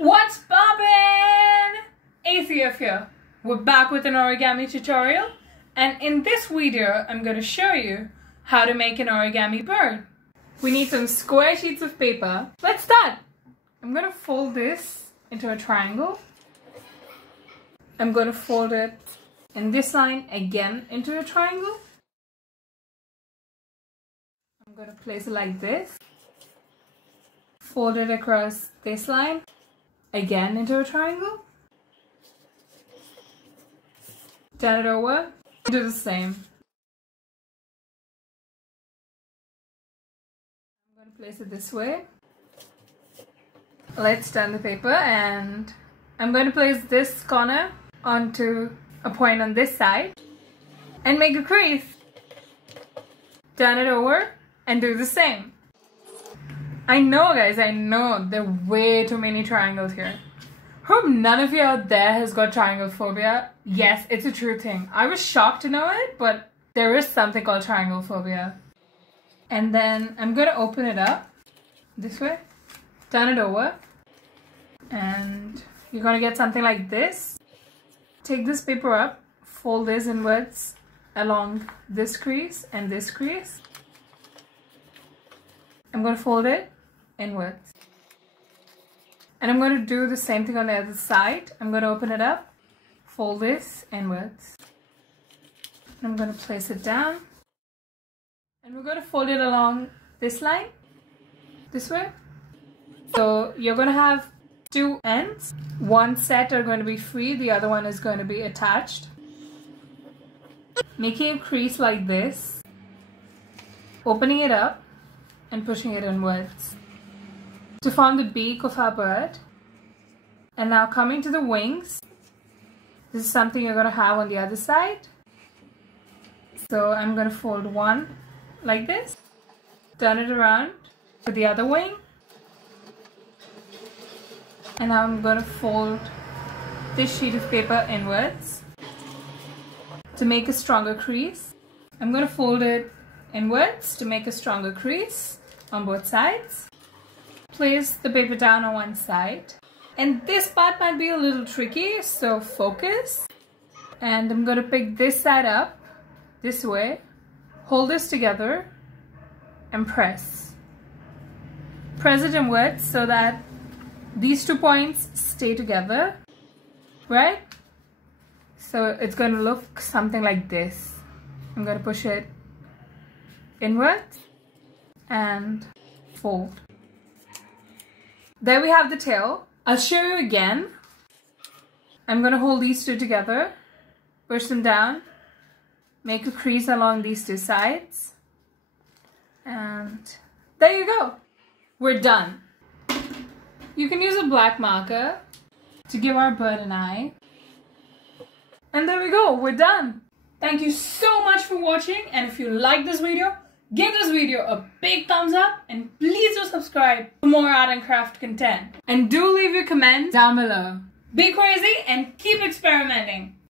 What's poppin'? ACF here. We're back with an origami tutorial, and in this video I'm going to show you how to make an origami bird. We need some square sheets of paper. Let's start. I'm going to fold this into a triangle. I'm going to fold it in this line again into a triangle. I'm going to place it like this. Fold it across this line, again into a triangle. Turn it over, do the same. I'm going to place it this way. Let's turn the paper, and I'm going to place this corner onto a point on this side and make a crease. Turn it over and do the same. I know guys, I know there are way too many triangles here. Hope none of you out there has got triangle phobia. Yes, it's a true thing. I was shocked to know it, but there is something called triangle phobia. And then I'm going to open it up this way, turn it over, and you're going to get something like this. Take this paper up, fold this inwards along this crease and this crease. I'm going to fold it inwards. And I'm going to do the same thing on the other side. I'm going to open it up, fold this inwards. And I'm going to place it down. And we're going to fold it along this line, this way. So you're going to have two ends. One set are going to be free, the other one is going to be attached. Making a crease like this, opening it up, and pushing it inwards to form the beak of our bird. And now coming to the wings, this is something you're going to have on the other side. So I'm going to fold one like this, turn it around to the other wing, and now I'm going to fold this sheet of paper inwards to make a stronger crease. I'm going to fold it inwards to make a stronger crease on both sides. Place the paper down on one side, and this part might be a little tricky, so focus. And I'm going to pick this side up this way, hold this together, and press it inwards so that these 2 points stay together, right? So it's going to look something like this. I'm going to push it inwards and fold. There we have the tail. I'll show you again. I'm going to hold these two together, push them down, make a crease along these two sides, and there you go. We're done. You can use a black marker to give our bird an eye. And there we go, we're done. Thank you so much for watching, and if you like this video, give this video a big thumbs up, and please do subscribe for more art and craft content. And do leave your comments down below. Be crazy and keep experimenting.